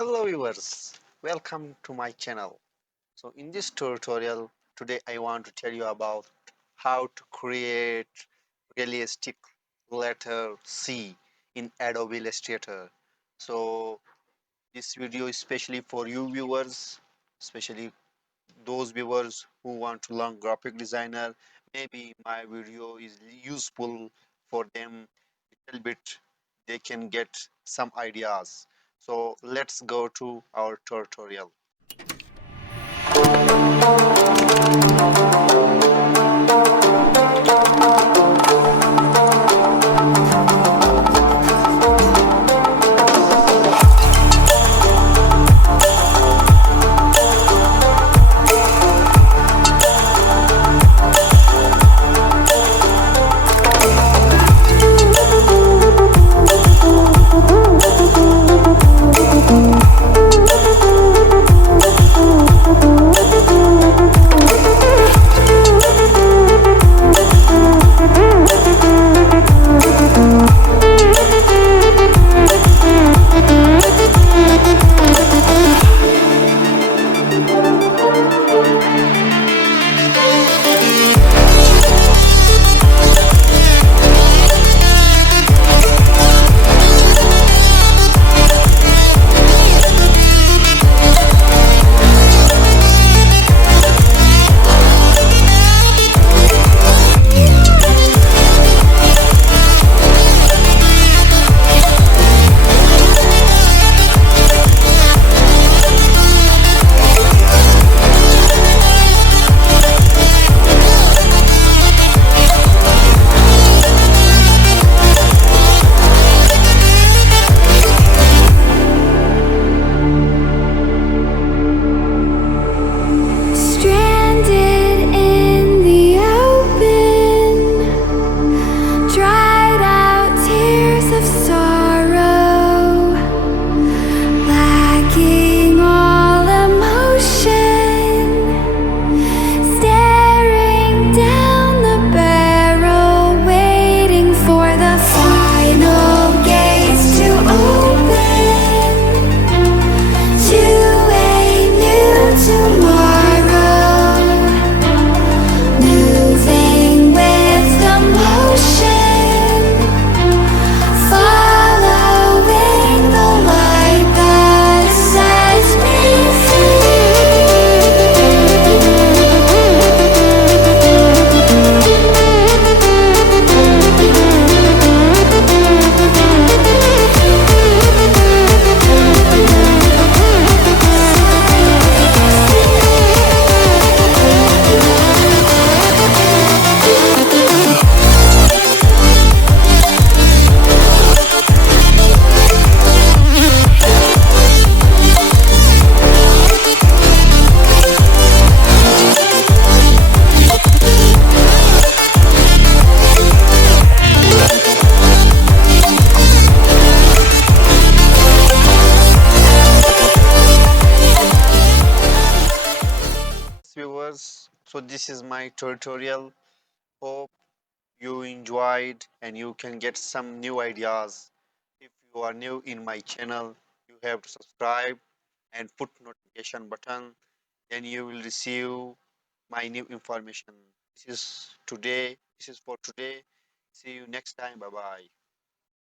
Hello viewers, welcome to my channel. So in this tutorial today I want to tell you about how to create realistic letter C in Adobe Illustrator. So this video is especially for you viewers, especially those viewers who want to learn graphic designer. Maybe my video is useful for them little bit, they can get some ideas. So let's go to our tutorial. Stranded in the open, dried out tears of sorrow, lacking all emotion, staring down the barrel, waiting for the final gates to open to a new tomorrow. Moving with the motion, following the light that sets me Viewers, so this is my tutorial. Hope you enjoyed and you can get some new ideas. If you are new in my channel, you have to subscribe and put notification button, then you will receive my new information. This is for today. See you next time. Bye bye.